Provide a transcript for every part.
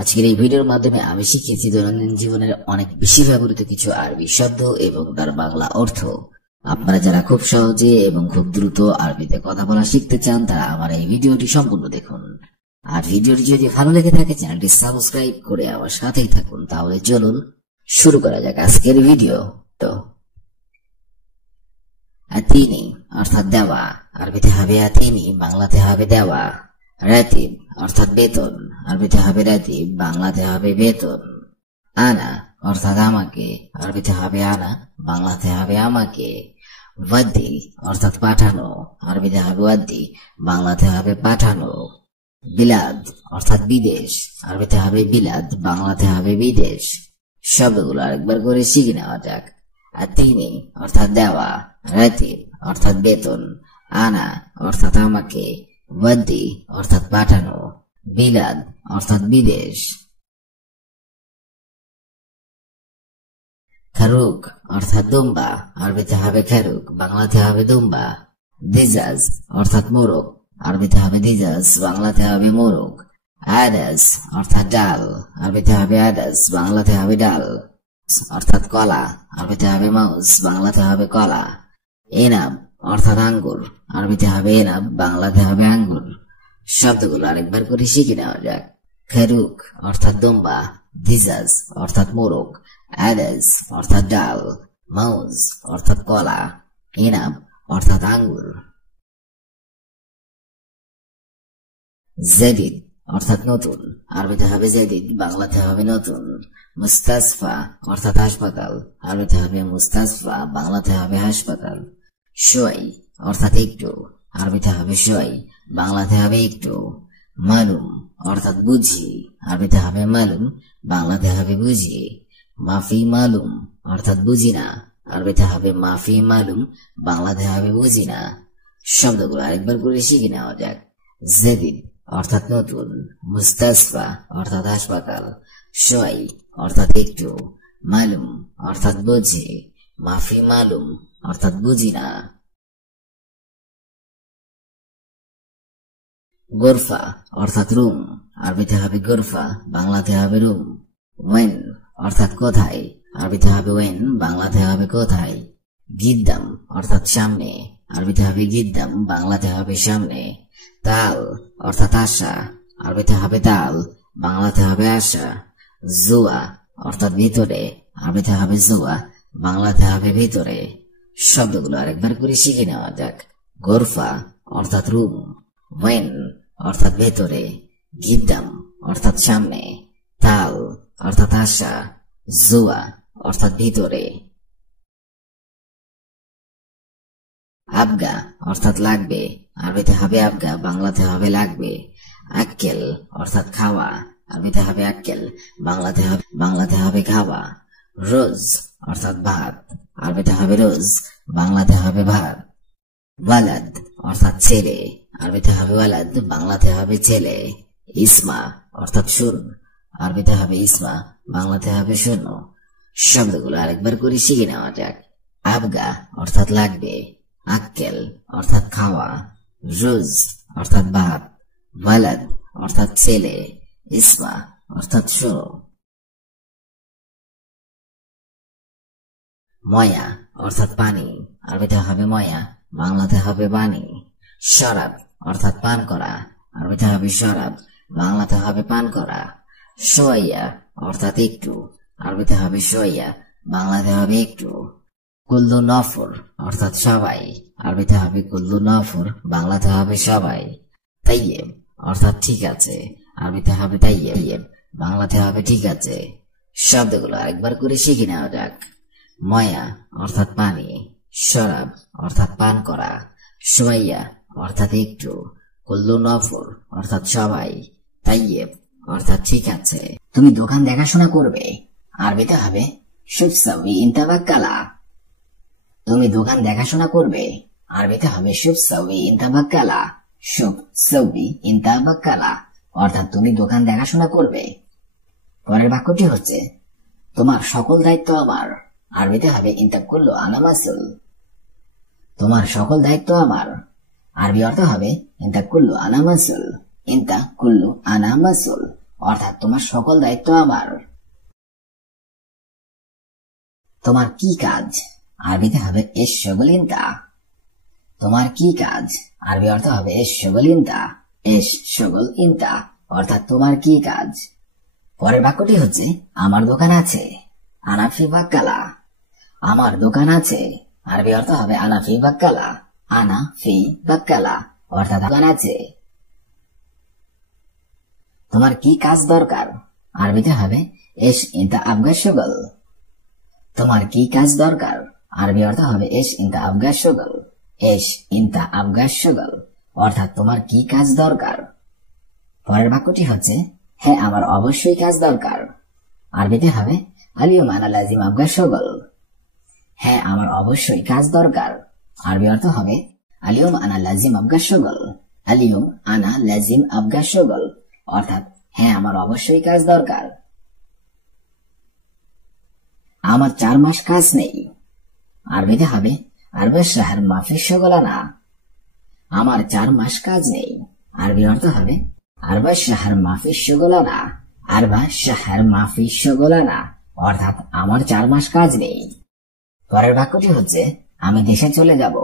আজকের এই ভিডিওর মাধ্যমে আমি শিখেছি দৈনন্দিন জীবনের অনেক বেশি ব্যবহৃত কিছু আরবি শব্দ এবং তার বাংলা অর্থ। আপনারা যারা খুব সহজে এবং খুব দ্রুত আরবিতে কথা বলা শিখতে চান তারা আমার এই ভিডিওটি সম্পূর্ণ দেখুন। আর ভিডিওটি যদি ভালো লেগে থাকে চ্যানেলটি সাবস্ক্রাইব করে আমার সাথেই থাকুন। তাহলে চলুন শুরু করা যাক আজকের ভিডিও। তো আতিনি অর্থাৎ দেওয়া, আরবিতে হবে আতিনি, বাংলাতে হবে দেওয়া। রাতিব অর্থাৎ বেতন, আরবিতে হবে রাতিব, বাংলাতে হবে বেতন। আনা অর্থাৎ আমাকে, আরবিতে হবে আনা, বাংলাতে হবে আমাকে। ওয়াদ্দি অর্থাৎ পাঠানো, আরবিতে হবে ওয়াদ্দি, বাংলাতে হবে পাঠানো। বিলাদ অর্থাৎ বিদেশ, আরবিতে হবে বিলাদ, বাংলাতে হবে বিদেশ। শব্দগুলো আরেকবার করে শিখে নেওয়া যাক। আতিনি অর্থাৎ দেওয়া, রাতিব অর্থাৎ বেতন, আনা অর্থাৎ আমাকে, ওয়াদ্দি অর্থাৎ পাঠানো, বিলাদ অর্থাৎ বিদেশ। খারুক অর্থাৎ দুম্বা, আরবিতে হবে খারুক, বাংলাতে হবে দুম্বা। দিজাজ অর্থাৎ মোরগ, আরবিতে হবে দিজাজ, বাংলাতে হবে মোরগ। আদাস অর্থাৎ ডাল, আরবিতে হবে আদাস, বাংলাতে হবে ডাল। অর্থাৎ কলা, আরবিতে হবে মাউস, বাংলাতে হবে কলা। এনাব অর্থাৎ আঙ্গুর, আরবিতে হবে এনাব, বাংলাতে হবে আঙ্গুর। শব্দগুলো আরেকবার করে শিখে নেওয়া যাক। খারুক অর্থাৎ দুম্বা, দিজাজ অর্থাৎ মোরগ, আদাস অর্থাৎ ডাল, মাউস অর্থাৎ কলা, এনাব অর্থাৎ আঙ্গুর। জাদিদ অর্থাৎ নতুন, আরবিতে হবে জাদিদ, বাংলাতে হবে নতুন। মুস্তাসফা অর্থাৎ হাসপাতাল, আরবিতে হবে মুস্তাসফা, বাংলাতে হবে হাসপাতাল। শোয়াই অর্থাৎ একটু, আরবিতে হবে শোয়াই, বাংলাতে হবে একটু। মালুম অর্থাৎ বুঝি, আরবিতে হবে মালুম, বাংলাতে হবে বুঝি। মাফি মালুম অর্থাৎ বুঝি না, আরবিতে হবে মাফি মালুম, বাংলাতে হবে বুঝি না। শব্দগুলো আরেকবার করে শিখে নেওয়া যাক। জাদিদ অর্থাৎ নতুন, মুস্তাসফা অর্থাৎ হাসপাতাল, শোয়াই অর্থাৎ একটু, মালুম অর্থাৎ বুঝি, মাফি মালুম অর্থাৎ বুঝি না। গোরফা অর্থাৎ রুম, আরবিতে হবে গোরফা, বাংলাতে হবে রুম। ওয়েন অর্থাৎ কোথায়, আরবিতে হবে ওয়েন, বাংলাতে হবে কোথায়। গিদ্দাম অর্থাৎ সামনে, আরবিতে হবে গিদ্দাম, বাংলাতে হবে সামনে। তাল অর্থাৎ আশা, আরবিতে হবে তাল, বাংলাতে হবে আশা। জুয়া অর্থাৎ ভিতরে, আরবিতে হবে জুয়া, বাংলাতে হবে ভিতরে। শব্দগুলো আরেকবার করে শিখে নেওয়া যাক। গোরফা অর্থাৎ রুম, ওয়েন অর্থাৎ ভেতরে, গিদ্দাম অর্থাৎ সামনে, তাল অর্থাৎ আশা, জুয়া অর্থাৎ ভিতরে। আবগা অর্থাৎ লাগবে, আরবিতে হবে আবগা, বাংলাতে হবে লাগবে। আক্কেল অর্থাৎ খাওয়া, আরবিতে হবে আক্কেল, বাংলাতে হবে খাওয়া। রোজ অর্থাৎ ভাত, আরবিতে হবে রোজ, বাংলাতে হবে ভাত। ওয়ালাদ অর্থাৎ ছেলে, আরবিতে হবে ওয়ালাদ, বাংলাতে হবে ছেলে। ইসমা অর্থাৎ শুন, আরবিতে হবে ইসমা, বাংলাতে হবে শূন্য। শব্দগুলো আরেকবার করে শিখে নেওয়া যাক। আবগা অর্থাৎ লাগবে, আক্কেল অর্থাৎ খাওয়া, রোজ অর্থাৎ ভাত, ওয়ালাদ অর্থাৎ ছেলে, ইসমা অর্থাৎ শোনো। ময়া অর্থাৎ পানি, আরবিতে হবে ময়া, বাংলাতে হবে পানি। শরাব অর্থাৎ পান করা, আরবিতে হবে শরাব, বাংলাতে হবে পান করা। সোয়াইয়া অর্থাৎ একটু, আরবিতে হবে সোয়াইয়া, বাংলাতে হবে একটু। কুল্লু নফর অর্থাৎ সবাই, আরবিতে হবে কুল্লু নফর, বাংলাতে হবে সবাই। তাইয়েব অর্থাৎ ঠিক আছে, আরবিতে হবে তাইয়েব, বাংলাতে হবে ঠিক আছে। শব্দগুলো আরেকবার করে শিখে নেওয়া যাক। ময়া অর্থাৎ পানি, শরাব অর্থাৎ পান করা, সোয়াইয়া অর্থাৎ একটু, কুল্লু নফর অর্থাৎ সবাই, তাইয়েব অর্থাৎ ঠিক আছে। তুমি দোকান দেখাশোনা করবে, আরবিতে হবে শুফ সাউই ইনতাবাক্কালা। তুমি দোকান দেখাশোনা করবে, আরবিতে হবে শুফ সাউই ইনতাবাক্কালা, শুফ সাউই ইনতাবাক্কালা অর্থাৎ তুমি দোকান দেখাশোনা করবে। পরের বাক্যটি হচ্ছে তোমার সকল দায়িত্ব আমার, আরবিতে হবে ইনতা কুল্লু আনা মাসউল। তোমার সকল দায়িত্ব আমার, আরবি অর্থ হবে ইনতা কুল্লু আনা মাসউল, ইনতা কুল্লু আনা মাসউল অর্থাৎ তোমার সকল দায়িত্ব আমার। তোমার কি কাজ? আরবিতে হবে এশ শগল ইনতা। তোমার কি কাজ? আরবি অর্থ হবে এশ শগল ইনতা। এশ শগল ইনতা অর্থাৎ তোমার কি কাজ। পরের বাক্যটি হচ্ছে আমার দোকান আছে। আনা ফি বাক্কালা। আমার দোকান আছে, আরবি অর্থ হবে আনা ফি বাক্কালা। আনা ফি বাক্কালা অর্থাৎ দোকান আছে। তোমার কি কাজ দরকার? আরবিতে হবে এশ ইনতা আবগা শগল। তোমার কি কাজ দরকার? আরবি অর্থ হবে এশ ইনতা আবগা শগল। এশ ইনতা আবগা শগল অর্থাৎ তোমার কি কাজ দরকার। পরের বাক্যটি হচ্ছে হ্যাঁ আমার অবশ্যই কাজ দরকার। আরবিতে হবে আলিয়ম আনা লাজিম আবগা শগল। হ্যাঁ আমার অবশ্যই কাজ দরকার। আরবি অর্থ হবে আলিয়ম আনা লাজিম আবগা শগল। আলিয়ম আনা লাজিম আবগা শগল অর্থাৎ হ্যাঁ আমার অবশ্যই কাজ দরকার। আমার 4 মাস কাজ নেই। আরবিতে হবে আরবা শাহর মাফি শগলানা। আমার 4 মাস কাজ নেই। আরবি অর্থ হবে আরবা শাহর মাফি শগলানা। আরবা শাহর মাফি শগলানা অর্থাৎ আমার 4 মাস কাজ নেই। পরের বাক্যটি হচ্ছে আমি দেশে চলে যাব।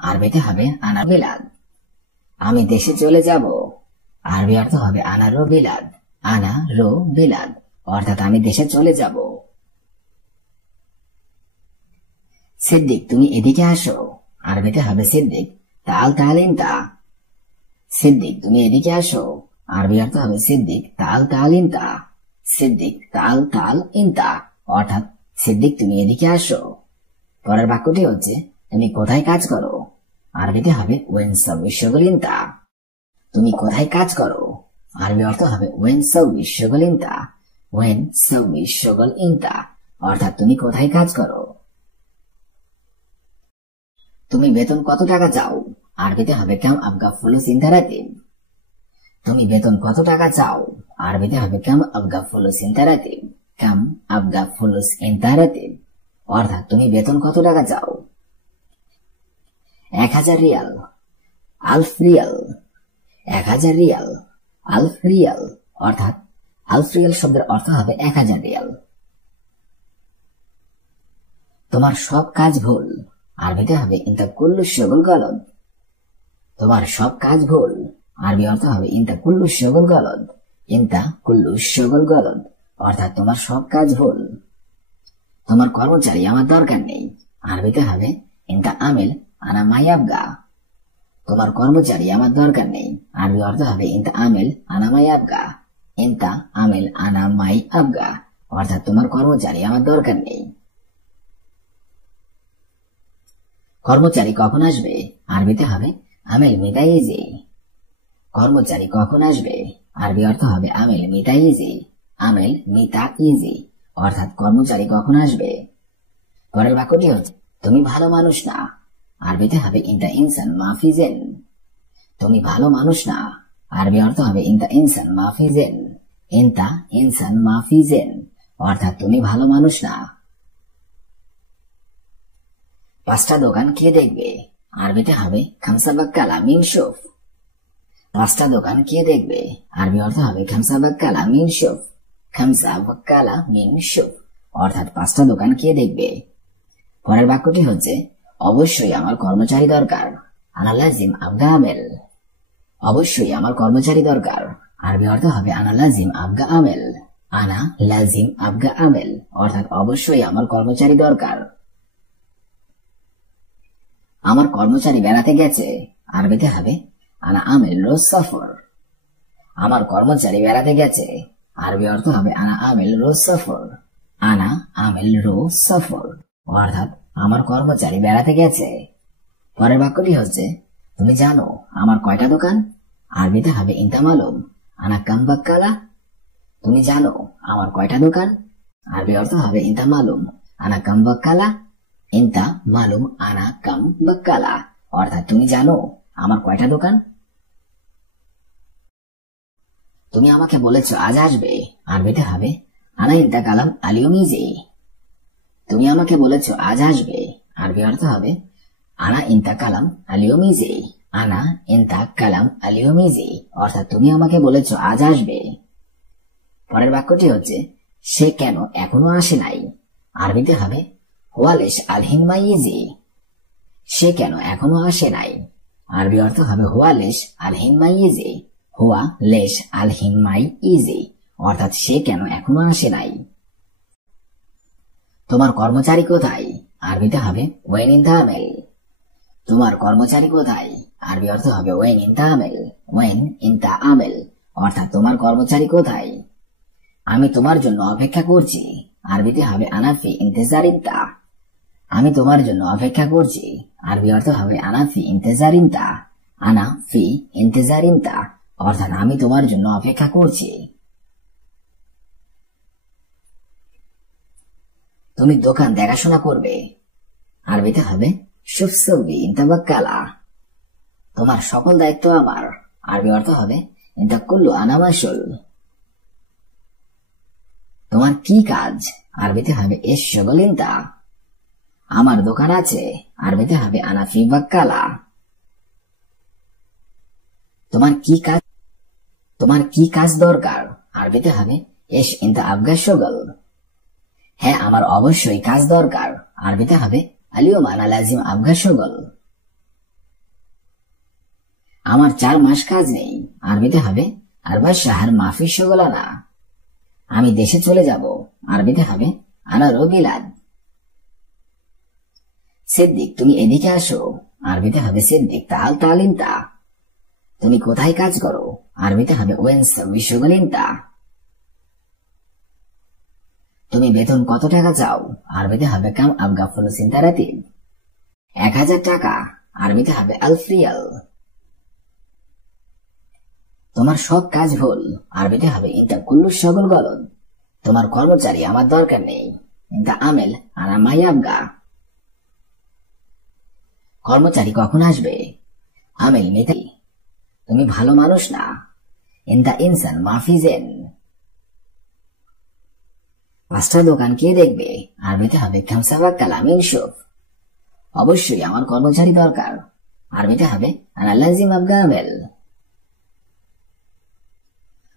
আরবিতে হবে আনা বিলাদ। আমি দেশে চলে যাব। আরবি অর্থ হবে আনা রো বিলাদ। আনা রো বিলাদ অর্থাৎ আমি দেশে চলে যাব। সিদ্দিক তুমি এদিকে আসো। আরবিতে হবে সিদ্দিক তাল তাল ইনতা। সিদ্দিক তুমি এদিকে আসো। আরবি অর্থ হবে সিদ্দিক তাল তাল ইনতা। সিদ্দিক তাল তাল ইনতা অর্থাৎ সিদ্দিক তুমি এদিকে আসো। পরের বাক্যটি হচ্ছে তুমি কোথায় কাজ করো? আরবিতে হবে ওয়েন সাউই শগল ইনতা। তুমি কোথায় কাজ করো? আরবি অর্থ হবে ওয়েন সাউই শগল ইনতা। ওয়েন সাউই শগল ইনতা অর্থাৎ তুমি কোথায় কাজ করো। তুমি বেতন কত টাকা চাও? আরবিতে হবে কাম আবগা ফুলুস ইনতা রাতিব। তুমি বেতন কত টাকা চাও? আরবিতে হবে কাম আবগা ফুলুস ইনতা রাতিব। কাম আবগা ফুলুস ইনতা রাতিব অর্থাৎ তুমি বেতন কত টাকা চাও। 1000 রিয়াল। আলফ রিয়াল। 1000 রিয়াল। আলফ রিয়াল অর্থাৎ আলফ রিয়াল শব্দের অর্থ হবে 1000 রিয়াল। তোমার সব কাজ ভুল। আরবিতে হবে ইনতা কুল্লু শগল গলদ। তোমার সব কাজ ভুল। আরবি অর্থ হবে ইনতা কুল্লু শগল গলদ। ইনতা কুল্লু শগল গলদ অর্থাৎ তোমার সব কাজ ভুল। তোমার কর্মচারী আমার দরকার নেই। আরবিতে হবে ইনতা আমিল আনা মাই আবগা। তোমার কর্মচারী আমার দরকার নেই। আরবি অর্থ হবে ইনতা আমিল আনা মাই আবগা। ইনতা আমিল আনা মাই আবগা অর্থাৎ তোমার কর্মচারী আমার দরকার নেই। কর্মচারী কখন আসবে? আরবিতে হবে আমিল মিতা ইজি। কর্মচারী কখন আসবে? আরবি অর্থ হবে আমিল মিতা ইজি। আমিল মিতা ইজি অর্থাৎ কর্মচারী কখন আসবে। পরের বাক্যটি হচ্ছে তুমি ভালো মানুষ না। আরবিতে হবে ইনতা ইনসান মাফি জেন। তুমি ভালো মানুষ না। আরবি অর্থ হবে ইনতা ইনসান মাফি জেন। ইনতা ইনসান মাফি জেন অর্থাৎ তুমি ভালো মানুষ না। 5টা দোকান কে দেখবে? আরবিতে হবে খামসা বাক্কালা মিন শুফ। 5টা দোকান কে দেখবে? আরবি অর্থ হবে খামসা বাক্কালা মিন শুফ। খামসা বাক্কালা মিন শুফ অর্থাৎ 5টা দোকান কে দেখবে। পরের বাক্যটি হচ্ছে অবশ্যই আমার কর্মচারী দরকার। আনা লাজিম আবগা আমেল। অবশ্যই আমার কর্মচারী দরকার। আরবি অর্থ হবে আনা লাজিম আবগা আমেল। আনা লাজিম আবগা আমেল অর্থাৎ অবশ্যই আমার কর্মচারী দরকার। আমার কর্মচারী বেড়াতে গেছে। আরবিতে হবে আনা আমেল রোজ সফর। আমার কর্মচারী বেড়াতে গেছে। আরবি অর্থ হবে আনা আমেল রোজ সফর। আনা আমেল রোজ সফর অর্থাৎ আমার কর্মচারী বেড়াতে গেছে। পরের বাক্যটি হচ্ছে তুমি জানো আমার কয়টা দোকান? আরবিতে হবে ইনতা মালুম আনা কাম বাক্কালা। তুমি জানো আমার কয়টা দোকান? আরবি অর্থ হবে ইনতা মালুম আনা কাম বাক্কালা। ইনতা মালুম আনা কাম বাক্কালা অর্থাৎ তুমি জানো আমার কয়টা দোকান। তুমি আমাকে বলেছ আজ আসবে। আরবিতে হবে আনা ইনতা কালাম আলিয়মিজি। তুমি আমাকে বলেছ আজ আসবে। আরবি অর্থ হবে আনা ইনতা কালাম আলিয়মিজি। আনা ইনতা কালাম আলিয়মিজি অর্থাৎ তুমি আমাকে বলেছ আজ আসবে। পরের বাক্যটি হচ্ছে সে কেন এখনো আসে নাই। আরবিতে হবে হুয়া লেশ আলহিন মাইজি। সে কেন এখনো আসে নাই। আরবি অর্থ হবে হুয়া লেশ আলহিন মাইজি। হুয়া লেশ আলহিন মাই ইজি, অর্থাৎ সে কেন এখনো আসে নাই। তোমার কর্মচারী কোথায়। আরবিতে হবে ওয়েন ইন দা আমেল। তোমার কর্মচারী কোথায়। আরবি অর্থ হবে ওয়েন ইন দা আমেল। ওয়েন ইন দা আমেল, অর্থাৎ তোমার কর্মচারী কোথায়। আমি তোমার জন্য অপেক্ষা করছি। আরবিতে হবে আনাফি ইন্তেজার ইনতা। আমি তোমার জন্য অপেক্ষা করছি। আরবি অর্থ হবে আনাফি ইন্তেজার ইনতা। আনা ফি ইন্তেজার ইনতা, অর্থাৎ আমি তোমার জন্য অপেক্ষা করছি। তুমি দোকান দেখাশোনা করবে। আরবিতে হবে শুফসবি ইনতাবাক্কালা। তোমার সকল দায়িত্ব আমার। আরবি অর্থ হবে ইনতা কুল্লু আনা মাসুল। তোমার কি কাজ। আরবিতে হবে এস শগল ইনতা। আমার দোকান আছে। আরবিতে হবে আনা ফি বাক্কালা। তোমার কি কাজ দরকার। আরবিতে হবে এস ইনতা আবগা শগল। হ্যাঁ, আমার অবশ্যই কাজ দরকার। আরবিতে হবে আলিয়ম আনা লাজিম আবগা শগল। আমার 4 মাস কাজ নেই। আরবিতে হবে আরবা শাহর মাফি শগলানা। আমি দেশে চলে যাব। আরবিতে হবে আনা রবিলাদ। সিদ্দিক তুমি এদিকে আসো। আরবিতে হবে সিদ্দিক তাল তালিনতা। তুমি কোথায় কাজ করো। আরবিতে হবে ওয়েন সাবি শগলিনতা। তুমি বেতন কত টাকা চাও। আরবিতে হবে কাম আবগা ফুলুসিন তারাতিব। 1000 টাকা। আরবিতে হবে আলফ রিয়াল। তোমার সব কাজ ভুল। আরবিতে হবে ইনতা কুল্লু শগল গলদ। তোমার কর্মচারী আমার দরকার নেই। ইনতা আমেল আনা মাই আবগা। কর্মচারী কখন আসবে। আমেল মিতাই। তুমি ভালো মানুষ না। ইনতা ইনসান মাফিজেন। 5টা দোকান কে দেখবে। আরবিতে হবে খামসাবা কালামিন শুফ। অবশ্যই আমার কর্মচারী দরকার। আরবিতে হবে আনা লাজিম আবগা আমেল।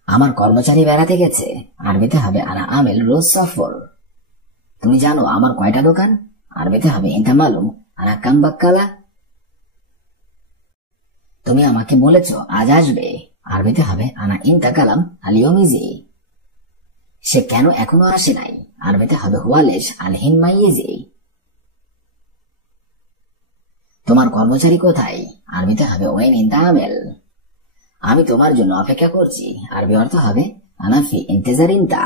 আমার কর্মচারী বেড়াতে গেছে। আরবিতে হবে আনা আমেল রোজ সফর। তুমি জানো আমার কয়টা দোকান। আরবিতে হবে ইনতা মালুম আনা কাম বাক্কালা। তুমি আমাকে বলেছ আজ আসবে। আরবিতে হবে আনা ইনতা কালাম আলিয়মিজি। সে কেন এখনো আসে নাই। আরবিতে হবে হুয়ালেশ আলহিন মাইজি। তোমার কর্মচারী কোথায়। আরবিতে হবে ওয়েন ইন দা আমেল। আমি তোমার জন্য অপেক্ষা করছি। আরবি অর্থ হবে আনাফি ইন্তেজার ইনতা।